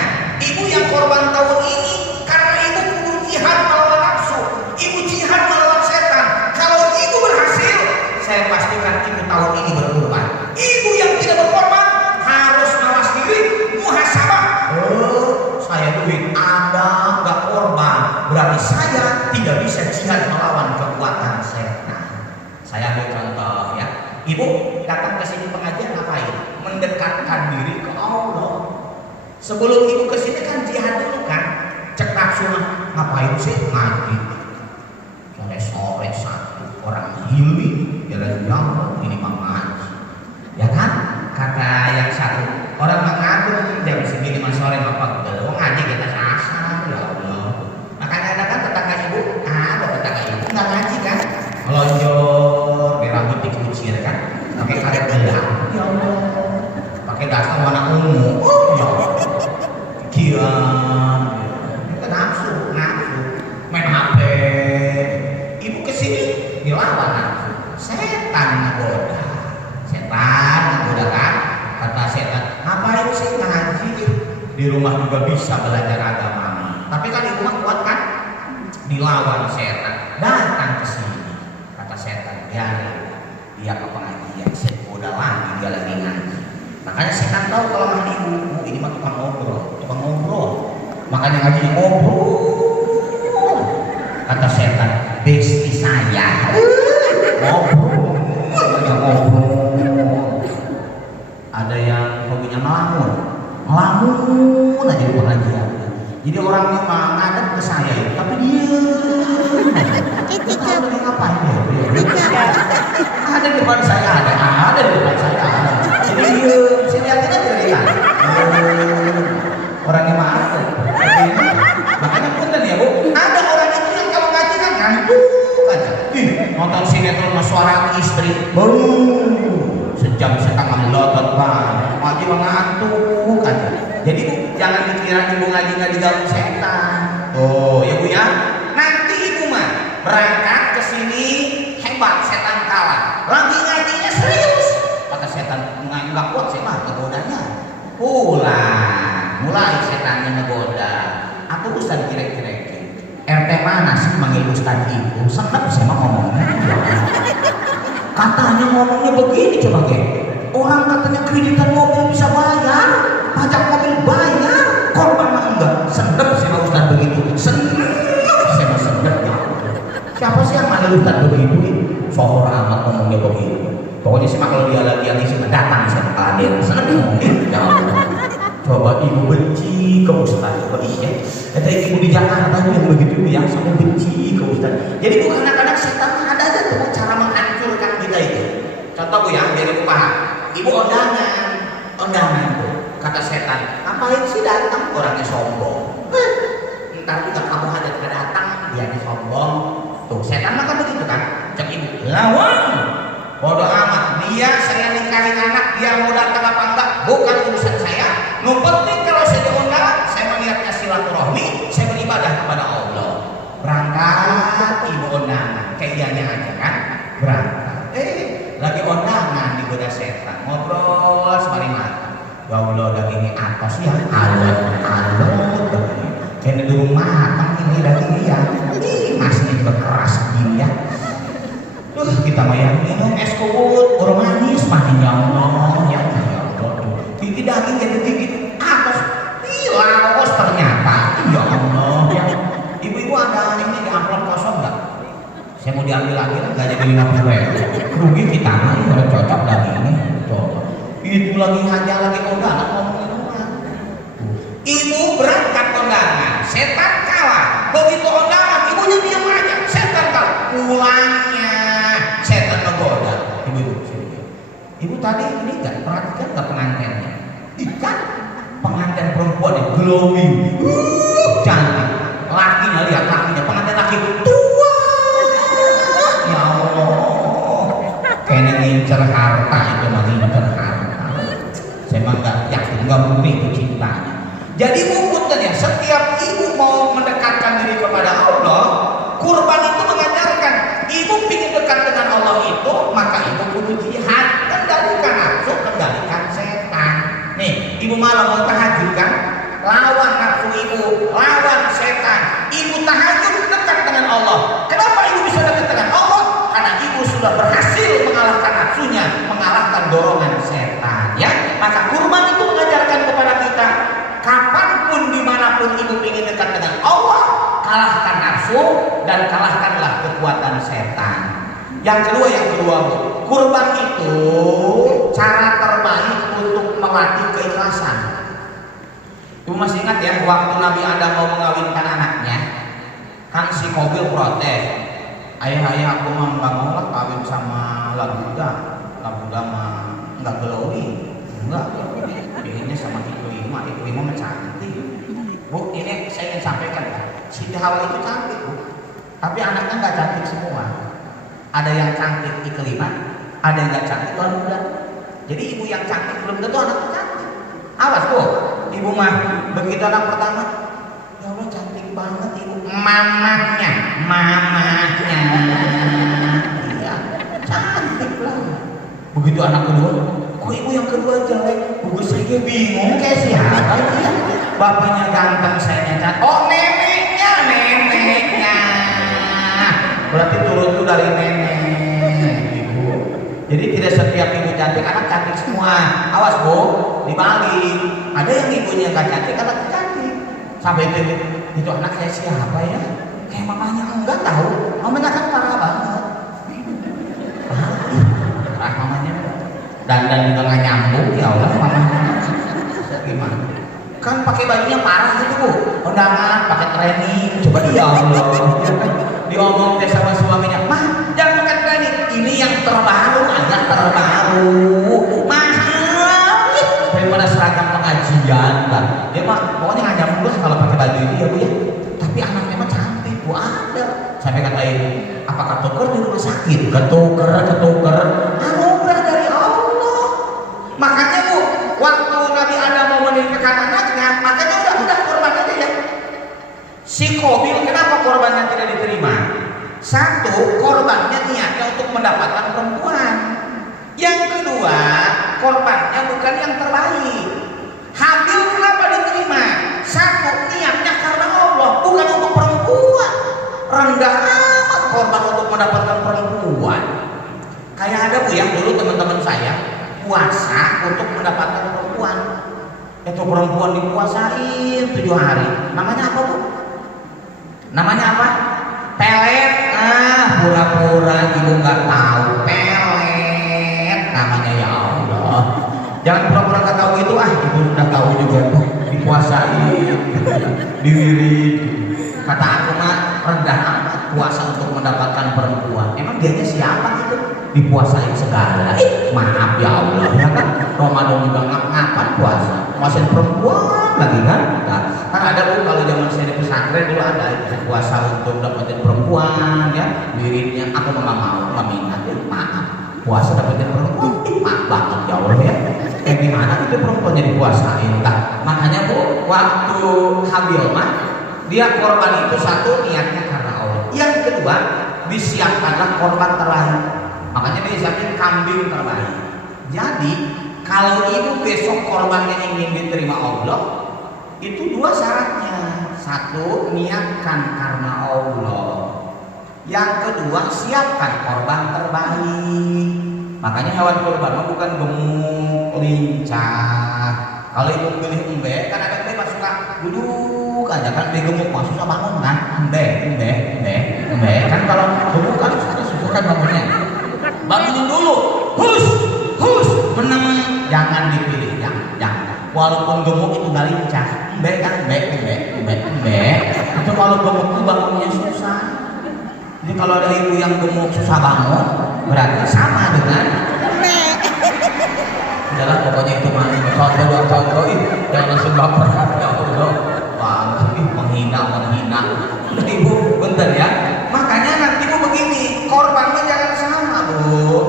ibu yang korban tahun ini karena ibu kudu jihad melawan nafsu, ibu jihad melawan setan. Kalau ibu berhasil, saya pastikan ibu tahun ini berkorban. Ibu yang tidak berkorban harus mawas diri, muhasabah. Saya duit ada nggak korban, berarti saya tidak bisa jihad melawan kekuatan setan. Saya ambil contoh ya, ibu datang ke sini pengajian ngapain? Mendekatkan diri ke Allah. Sebelum ibu ke sini kan jihad dulu kan, cek nafsu ngapain sih ngaji? Sore satu orang hilmi jalan-jalan ini mah ngaji, ya kan? Kata yang satu orang mengadu jam segini mas sore bapak udah mau ngaji kita sasar, ya Allah. Makanya ada kan tetangga ibu, ada tetangga ibu nggak ngaji kan? Melonjor, berambut dikucir kan? Pakai karet gelang, ya Allah. Pakai dasar warna ungu, ya Allah. Kian, itu nafsu, main HP. Ibu kesini dilawan nafsu. bisa belajar agama. Tapi kan ibu mah kuat kan? Dilawan setan. Datang ke sini. Kata setan, biarin dia ke pengajian. Saya udah lagi dia lagi ngaji. Makanya setan tahu kalau mah ibu ini mah tukang ngobrol. Makanya ngajinya ngobrol. Kata setan, besti saya ngobrol. Ada yang hobinya ngelamun aja di pengajian. Jadi orangnya mah ngadep ke saya itu, tapi dia lagi ngapain ya? Ada di depan saya ada di depan saya ada. Jadi dia, saya lihatin aja dia. Orangnya mah ada. Makanya punten ya bu, ada orang itu yang kalau ngaji kan ngantuk aja. Nonton sinetron sama suara istri, sejam setengah melotot pak, ngaji mah ngantuk aja. Jadi bu, jangan dikira ibu ngaji nggak diganggu setan. Oh ya bu ya, nanti ibu mah berangkat ke sini hebat, setan kalah. Lagi ngajinya serius, kata setan nggak kuat sih mah kegodanya. Mulai setannya ngegoda. Aku ustad kira-kira RT mana sih manggil ustad ibu? Senang sih mah ngomongnya. Katanya ngomongnya begini coba ke. Orang katanya kreditan mobil bisa bayar, pajak mobil bayar, korban mah enggak. Sendep sih mah ustad begitu. Sendep sih mah sendep. Siapa sih yang manggil ustad begitu? Sohor amat ngomongnya begitu. Pokoknya sih mah kalau dia lagi yang isi datang sama kadir. Seneng ngomongin. Coba ibu benci ke ustad. Coba iya. Kata ibu di Jakarta yang begitu yang sampai benci ke ustad. Jadi bu kadang-kadang setan ada aja tuh cara menghancurkan kita itu. Contoh bu ya, biar ibu paham. Ibu ondangan tuh. Kata setan, ngapain sih datang orangnya sombong? Ntar juga kamu ada datang dia sombong. Tuh setan mah kan begitu kan? Cek ibu lawan. Bodoh amat, dia saya nikahin anak, dia mau datang apa enggak, bukan urusan saya. No penting kalau saya diundang, saya melihatnya silaturahmi, saya beribadah kepada Allah. Berangkat ibu undangan, kayak ianya aja kan, berangkat. Lagi undangan digoda setan, ngobrol semari makan. Gaulo dagingnya atas ya, alot, kayaknya di rumah matang ini dagingnya ya, masnya juga keras gini ya. Kita mah yang minum es kuut, kurang manis, makin ya Allah, ya Allah. Gigi daging jadi gigit atas, laos ternyata, ya Allah. Ya. Ibu-ibu ada ini di amplop kosong nggak? Saya mau diambil lagi lah, nggak jadi 50.000. Rugi kita mah, udah cocok dagingnya. Coba. Itu lagi aja lagi kondangan ngomongin orang. Ibu berangkat kondangan, setan kalah. Begitu kondangan, ibunya diam aja, setan kalah. Pulangnya. Setan menggoda. Ibu tadi ini nggak perhatikan nggak pengantinnya? Ikan pengantin perempuan yang glowing, cantik. Lakinya lihat lakinya, pengantin laki tua. Ya Allah, kayaknya ngincer harta itu mah ngincer harta. Saya mah nggak yakin nggak mungkin itu cintanya. Jadi punten ya, setiap ibu mau mendekatkan diri kepada Allah, kurban itu mengajarkan. Ibu ingin dekat dengan Allah itu, maka ibu kudu jihad, kendalikan nafsu, kendalikan setan. Nih, ibu malam mau tahajud kan? Lawan nafsu ibu, lawan setan. Ibu tahajud dekat dengan Allah. Kenapa ibu bisa dekat dengan Allah? Karena ibu sudah berhasil mengalahkan nafsunya, mengalahkan dorongan setan. Ya, maka kurban itu mengajarkan kepada kita, kapanpun dimanapun ibu ingin dekat dengan Allah, kalahkan nafsu dan kalahkanlah kekuatan setan. Yang kedua bu, kurban itu cara terbaik untuk melatih keikhlasan. Ibu masih ingat ya waktu Nabi Adam mau mengawinkan anaknya, kan si Qabil protes, ayah aku mah nggak mau lah kawin sama Labuda mah nggak glowing, enggak, pengennya sama Iklimah mah cantik. Bu, ini saya ingin sampaikan ya, Siti Hawa itu cantik bu, tapi anaknya nggak cantik semua. Ada yang cantik Iklimah, ada yang nggak cantik Labuda. Jadi ibu yang cantik belum tentu anaknya cantik. Awas bu, ibu mah begitu anak pertama, ya Allah cantik banget ibu, mamanya, iya cantik lah. Begitu anak kedua, kok ibu yang kedua jelek, bagus saya bingung kayak siapa ya. bapaknya ganteng, saya cantik. Oh neneknya, berarti turun tuh dari nenek ibu. Jadi tidak setiap ibu cantik anak cantik semua. Awas bu, dibalik. Ada yang ibunya nggak cantik, anak cantik. Sampai itu anak saya siapa ya? Kayak mamanya enggak tahu. Mamanya kan parah banget. Parah mamanya. Dan juga nggak nyambung ya Allah mamanya. Gimana? Kan pakai bajunya parah gitu bu. Undangan pakai training. Coba ya Allah. Diomong deh sama suaminya, mah jangan pakai training. Ini yang terbaru, agak terbaru. Mahal. Daripada seragam pengajian lah. Dia mah pokoknya nggak nyambung lah kalau pakai baju ini ya bu ya. Tapi anaknya mah cantik bu, ada. Sampai katain, apakah tuker di rumah sakit? Ketuker. Anugerah dari Allah. Makanya bu, waktu Nabi Adam mau menikahkan anaknya, makanya udah korban aja ya. Si Qabil kenapa korbannya tidak diterima? Satu, korbannya niatnya untuk mendapatkan perempuan. Yang kedua, korbannya bukan yang terbaik. Habil kenapa diterima? Satu, niatnya karena Allah, bukan untuk perempuan. Rendah amat korban untuk mendapatkan perempuan. Kayak ada bu ya, dulu teman-teman saya puasa untuk mendapatkan perempuan. Itu perempuan dipuasain 7 hari. Namanya apa bu? Namanya apa? Pelet. Pura-pura ibu nggak tahu. Pelet namanya ya Allah. Jangan pura-pura nggak tahu itu ibu udah tahu juga tuh. Dipuasain, diwirid. Kata aku mah rendah amat puasa untuk mendapatkan perempuan. Emang dianya siapa gitu? Dipuasain segala. Maaf ya Allah ya kan. Ramadan juga ngap-ngapan puasa. Puasain perempuan lagi kan? Kan ada bu kalau zaman saya di pesantren dulu ada puasa untuk dapetin perempuan ya. Wiridnya aku nggak mau minat. Maaf. Puasa dapetin perempuan. Maaf banget ya Allah ya. Kayak gimana itu perempuannya dipuasain? Makanya bu waktu Habil mah dia korban itu satu niatnya karena Allah. Yang kedua disiapkanlah korban terbaik. Makanya dia siapin kambing terbaik. Jadi kalau ibu besok korbannya ingin diterima Allah, itu 2 syaratnya. Satu, niatkan karena Allah. Yang kedua, siapkan korban terbaik. Makanya hewan korban bukan gemuk, lincah. Kalau ibu pilih embe, kan ada embe suka duduk aja kan, dia gemuk mah susah bangun kan. Embe kan kalau gemuk kan susah kan bangunnya. Bangunin dulu, hus, menang. Jangan dipilih, jangan. Walaupun gemuk itu nggak lincah, embe itu kalau gemuk itu bangunnya susah. Jadi kalau ada ibu yang gemuk susah bangun, berarti sama dengan adalah pokoknya itu mah contoh jangan langsung baper ya Allah. Wah, menghina. Udah ibu, bentar ya. Makanya nanti ibu begini, korbannya jangan sama bu,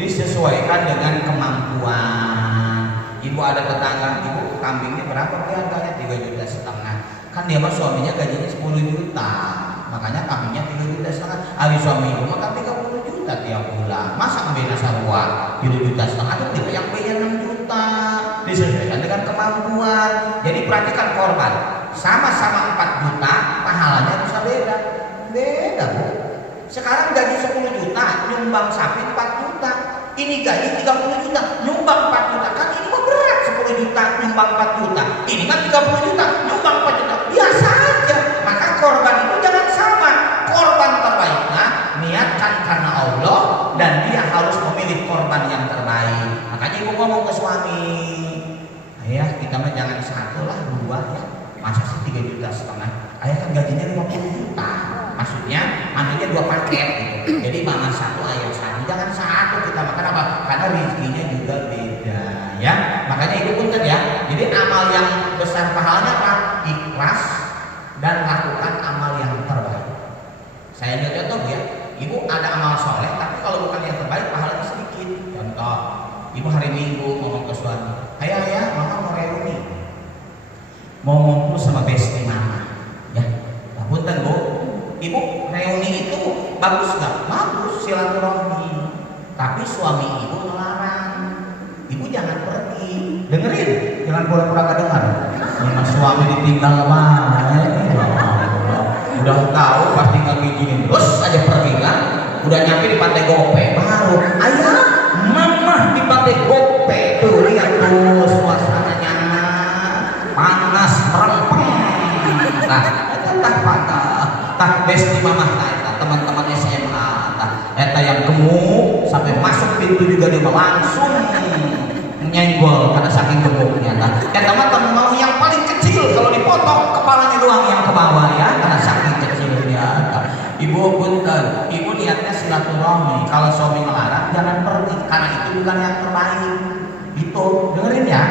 disesuaikan dengan kemampuan. Ibu ada tetangga, ibu kambingnya berapa harganya? 3,5 juta. Kan dia mah suaminya gajinya 10 juta, makanya kambingnya 3,5 juta. Habis suami ibu makan 30 juta tiap bulan. Masa kambingnya sarua 3,5 juta? Ada tipe yang bayar 6 juta. Disesuaikan dengan kemampuan. Jadi perhatikan korban. Sama-sama 4 juta, pahalanya bisa beda bu. Sekarang gaji 10 juta, nyumbang sapi 4 juta. Ini gaji 30 juta, nyumbang 4 juta. Kan ini mah berat, 10 juta nyumbang 4 juta. Ini kan 30 juta, nyumbang 4 juta. Biasa aja. Maka korban itu jangan sama. Korban terbaiknya niatkan karena Allah, dan dia harus memilih korban yang terbaik. Makanya ibu ngomong ke suami, ayah kita mah jangan 1 lah, 2 ya. Masa sih 3,5 juta? Ayah kan gajinya 50 juta. Maksudnya ambilnya 2 paket gitu. Jadi mama 1, ayah 1. Jangan 1 kita makan apa? Karena rezekinya juga beda ya. Makanya ibu punten ya. Jadi amal yang besar pahalanya apa? Ikhlas dan lakukan amal yang terbaik. Saya lihat contoh ya. Ibu ada amal soleh, tapi kalau bukan yang terbaik pahalanya sedikit. Contoh, ibu hari Minggu ngomong ke suami, ayah mama mau reuni, mau ngumpul sama bestie mama ya. Punten bu, ibu reuni itu bagus nggak? Bagus, silaturahmi. Tapi suami ibu melarang, ibu jangan pergi. Dengerin, jangan pura-pura gak dengar. Sama suami ditinggal baik. Udah tahu pasti nggak ngizinin terus aja pergi kan. Udah nyampe di Pantai Gope baru ayah mama di Pantai Gope tuh lihat tuh suasananya panas merempeng. Nah itu tak patah tak besti mama kita teman-teman SMA eta yang gemuk sampai masuk pintu juga dia langsung nyenggol karena saking gemuknya. Dan teman-teman mau yang paling kecil kalau dipotong kepalanya doang yang ke bawah ya karena saking kecilnya. Ibu punten, ibu niatnya silaturahmi. Kalau suami melarang jangan pergi karena itu bukan yang terbaik. Itu dengerin ya.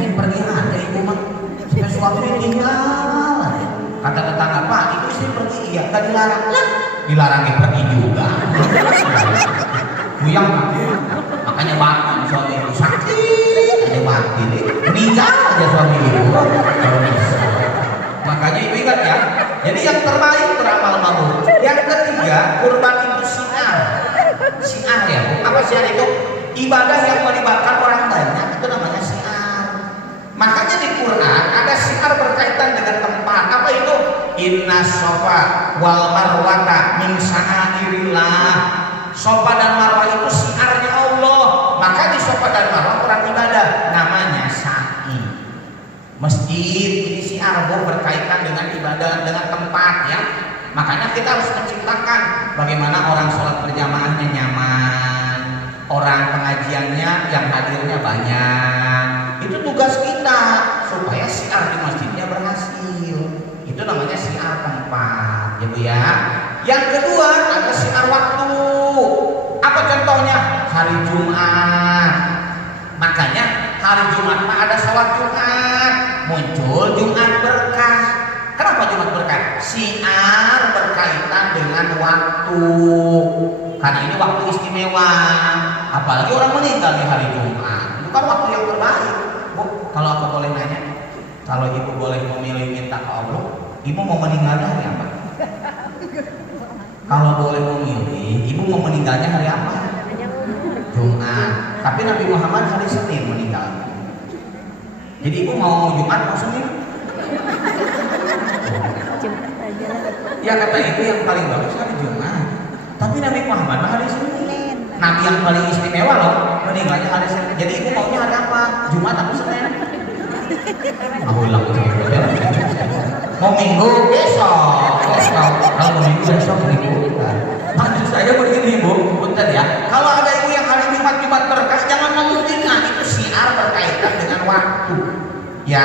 Ini pergi aja ibu mah supaya suami ditinggal. Kata tetangga Pak itu istri pergi iya kan dilarang lah. Dilarangin pergi juga. Buyang makanya mati suami ibu sakit aja mati deh meninggal aja suami ibu. Makanya ibu ingat ya, jadi yang terbaik beramal ma'ruf. Yang ketiga kurban itu siar ya Bu. Apa siar itu? Ibadah yang melibatkan orang banyak itu namanya siar. Makanya di Quran ada siar berkaitan dengan tempat. Apa itu? Inna sofa wal marwata min sya'airillah. Sofa dan marwah itu siarnya Allah. Maka di sofa dan marwah orang ibadah namanya sa'i. Masjid ini siar berkaitan dengan ibadah dengan tempat ya. Makanya kita harus menciptakan bagaimana orang sholat berjamaahnya nyaman, orang pengajiannya yang hadirnya banyak. Itu tugas kita supaya siar di masjidnya berhasil. Itu namanya siar tempat ya Bu ya. Yang kedua ada siar waktu. Apa contohnya? Hari Jumat. Makanya hari Jumat ada sholat Jumat, muncul Jumat berkah. Kenapa Jumat berkah? Siar berkaitan dengan waktu. Karena ini waktu istimewa. Apalagi orang meninggal di hari Jumat. Itu kan waktu yang terbaik. Bu, kalau aku boleh nanya, kalau ibu boleh memilih minta ke Allah, ibu mau meninggalnya hari apa? Kalau boleh memilih, ibu mau meninggalnya hari apa? Jumat. Tapi Nabi Muhammad hari Senin meninggal. Jadi ibu mau Jumat mau Senin? Ya kata ibu yang paling bagus hari Jumat. Tapi Nabi Muhammad hari Senin. Nabi yang paling istimewa loh meninggalnya hari Senin. Jadi ibu maunya hari apa? Jumat atau Senin? Aku bilang mau Minggu besok. Kalau mau Minggu besok Minggu. Maksud saya begini Bu, punten ya. Kalau ada ibu yang hari Jumat berkah jangan memungkinkan itu siar berkaitan dengan waktu. Ya,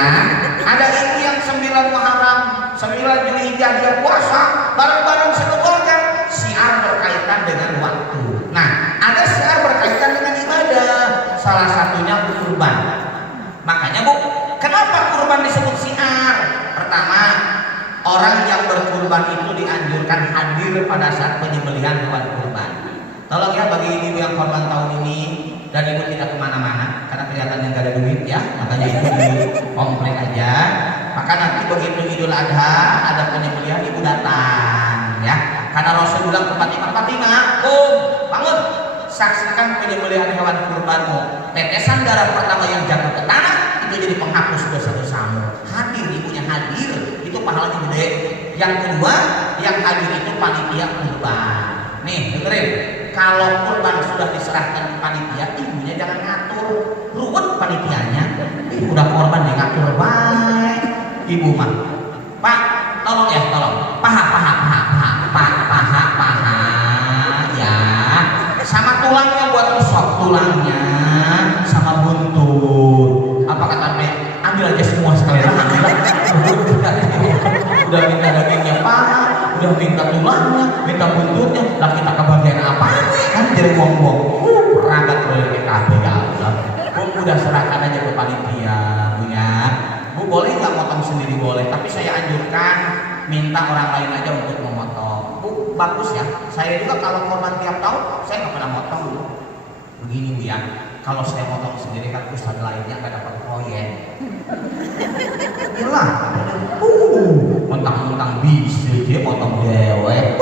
ada ibu yang 9 Muharram, 9 Dzulhijjah dia puasa bareng-bareng sekeluarga, siar berkaitan dengan waktu. Nah, ada siar berkaitan dengan ibadah, salah satunya kurban. Makanya Bu, kenapa kurban disebut siar? Pertama, orang yang berkurban itu dianjurkan hadir pada saat penyembelihan hewan kurban. Tolong ya bagi ibu yang korban tahun ini dan ibu tidak kemana-mana karena kelihatannya nggak ada duit ya, makanya ibu di komplek aja. Maka nanti begitu Idul Adha ada penyembelihan ibu datang ya. Karena Rasul bilang ke Fatimah, bangun, saksikan penyembelihan hewan kurbanmu. Tetesan darah pertama yang jatuh ke tanah itu jadi penghapus dosa-dosamu. Hadir ibunya hadir, itu pahalanya gede. Yang kedua, yang hadir itu panitia kurban. Nih dengerin, kalau kurban sudah diserahkan ke panitia, ibunya jangan ngatur, ruwet panitianya. Udah korban dia ngatur baik, ibu mah. Pak, tolong ya, tolong. Paha ya. Sama tulangnya buat rusok, tulangnya sama buntut. Apa kata Nek? Ambil aja semua sekalian. Udah minta dagingnya paha, udah minta tulangnya, minta buntutnya, lah kita kebagian apa? Kan jadi buang-buang. Perangkat proyek kabeh ya Allah. Bu udah serahkan aja ke panitia, Bu ya. Bu boleh nggak motong sendiri boleh, tapi saya anjurkan minta orang lain aja untuk memotong. Bu bagus ya. Saya juga kalau korban tiap tahun, saya nggak pernah motong Bu. Begini Bu ya. Kalau saya motong sendiri kan ustad lainnya nggak dapat proyek. Iyalah, mentang-mentang bisa dia potong dewek,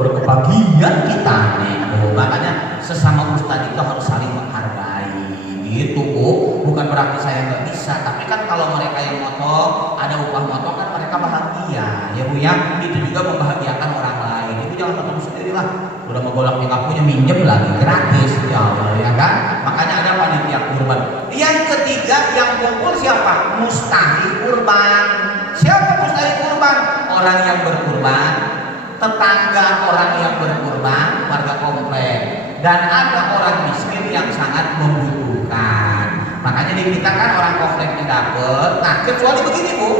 berkebahagiaan kita nih. Makanya sesama ustad itu harus saling menghargai, gitu Bu. Bukan berarti saya nggak bisa, tapi kan kalau mereka yang motong dunia, itu juga membahagiakan orang lain. Itu jangan ketemu sendiri lah. Udah mau bolak nggak punya, minjem lagi gratis, ya Allah, ya kan? Makanya ada panitia kurban. Yang ketiga yang kumpul siapa? Mustahik kurban. Siapa mustahik kurban? Orang yang berkurban, tetangga orang yang berkurban, warga komplek, dan ada orang miskin yang sangat membutuhkan. Makanya di kita kan orang kompleknya dapet. Nah, kecuali begini Bu,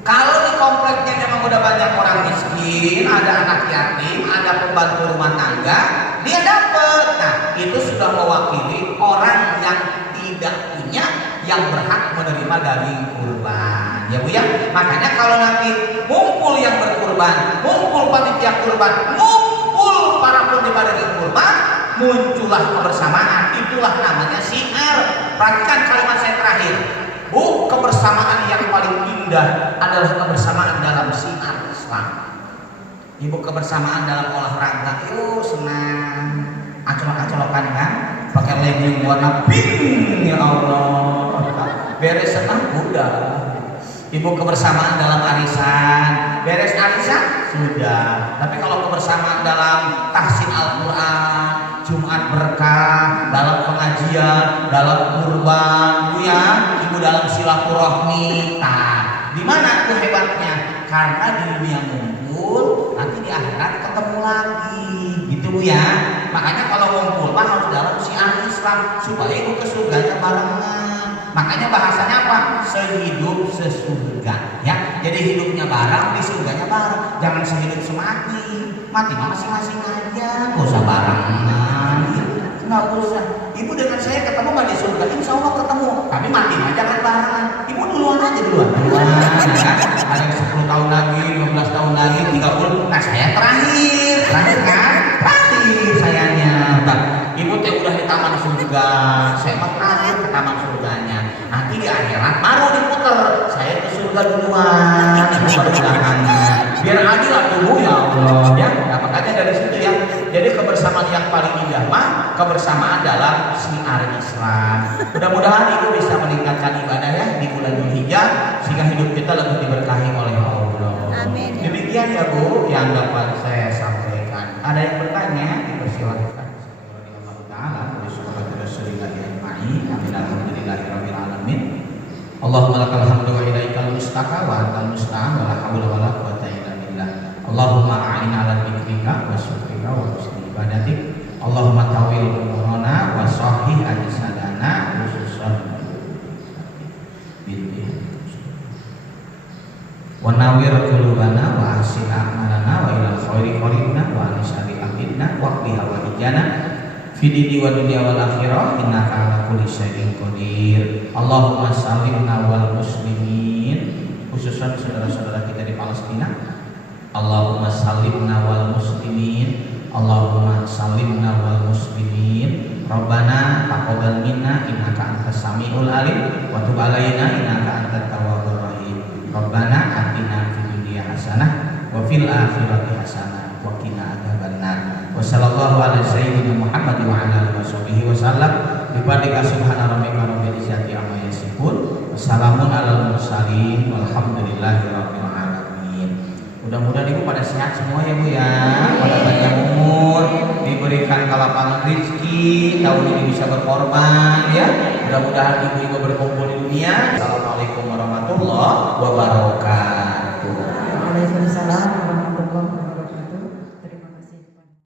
kalau di kompleknya memang udah banyak orang miskin, ada anak yatim, ada pembantu rumah tangga, dia dapet. Nah, itu sudah mewakili orang yang tidak punya yang berhak menerima daging kurban. Ya Bu ya. Makanya kalau nanti ngumpul yang berkurban, ngumpul panitia kurban, ngumpul para penerima daging kurban, muncullah kebersamaan. Itulah namanya syiar. Perhatikan kalimat saya terakhir. Bu, kebersamaan yang paling indah adalah kebersamaan dalam syiar Islam. Ibu, kebersamaan dalam olahraga, yuk senang, acolok-acolokan kan, pakai legging warna pink, ya Allah, beres senang udah. Ibu, kebersamaan dalam arisan, beres arisan sudah. Tapi kalau kebersamaan dalam tahsin Al-Quran, Jumat berkah, dalam pengajian, dalam kurban, Bu ya, Ibu dalam silaturahmi, di mana itu hebatnya? Karena di dunia ngumpul, nanti di akhirat ketemu lagi, gitu Bu ya. Makanya kalau ngumpul mah harus dalam syiar Islam supaya Ibu ke surganya barengan. Makanya bahasanya apa? Sehidup sesurga, ya. Jadi hidupnya bareng, di surganya bareng. Jangan sehidup semati. Mati mah masing-masing aja, nggak usah barengan, nggak usah. Ibu dengan saya ketemu nggak di surga? Insya Allah ketemu. Tapi mati mah jangan barengan. Ibu duluan aja duluan. Kan? Ada yang 10 tahun lagi, 15 tahun lagi, 30. Nah saya terakhir kan? Terakhir sayanya. Nah, Ibu teh udah di taman surga, saya mah terakhir ke taman surganya. Nanti di akhirat baru diputer. Saya ke surga duluan, Ibu baru belakangan. Biar adil lah dulu ya Allah ya. Nah, makanya dari situ ya. Jadi kebersamaan yang paling indah mah kebersamaan dalam syiar Islam. Mudah-mudahan Ibu bisa meningkatkan ibadah ya di bulan Dzulhijjah sehingga hidup kita lebih diberkahi oleh Allah. Amin. Demikian ya Bu yang dapat saya sampaikan. Ada yang bertanya? Dipersilakan. Allahumma lakal hamdu wa ilaikal mustaka wa antal musta'an wa la haula wa la quwwata illa billah. Allahumma a'inna 'ala dzikrika wa syukrika wa husni ibadatik. Allahumma tawil umurana wa sahih ajsadana khususan binti. Wa nawwir qulubana wa ahsin a'malana wa ilal khairi qaribna wa anisari amidna wa qbiha wa ijana fi dini wa dunya wal akhirah innaka ala kulli syai'in qadir. Allahumma salimna wal muslimin, khususan saudara-saudara kita di Palestina. Allahumma salimna wal muslimin, Allahumma salimna wal muslimin. Rabbana taqabbal minna innaka antas samiul alim wa tub alaina innaka antat tawwabur rahim. Rabbana atina fid dunya hasanah wa fil akhirati hasanah wa qina adzabannar. Wa sallallahu ala sayyidina Muhammad wa ala alihi washabihi wasallam. Bifadika subhana rabbika rabbil izzati amma yasifun. Wassalamun alal mursalin walhamdulillahi rabbil alamin. Mudah-mudahan Ibu pada sehat semua ya Bu ya. Pada panjang umur, diberikan kelapangan rezeki, tahun ini bisa berkorban ya. Mudah-mudahan Ibu berkumpul di dunia. Assalamualaikum warahmatullahi wabarakatuh. Waalaikumsalam warahmatullahi wabarakatuh.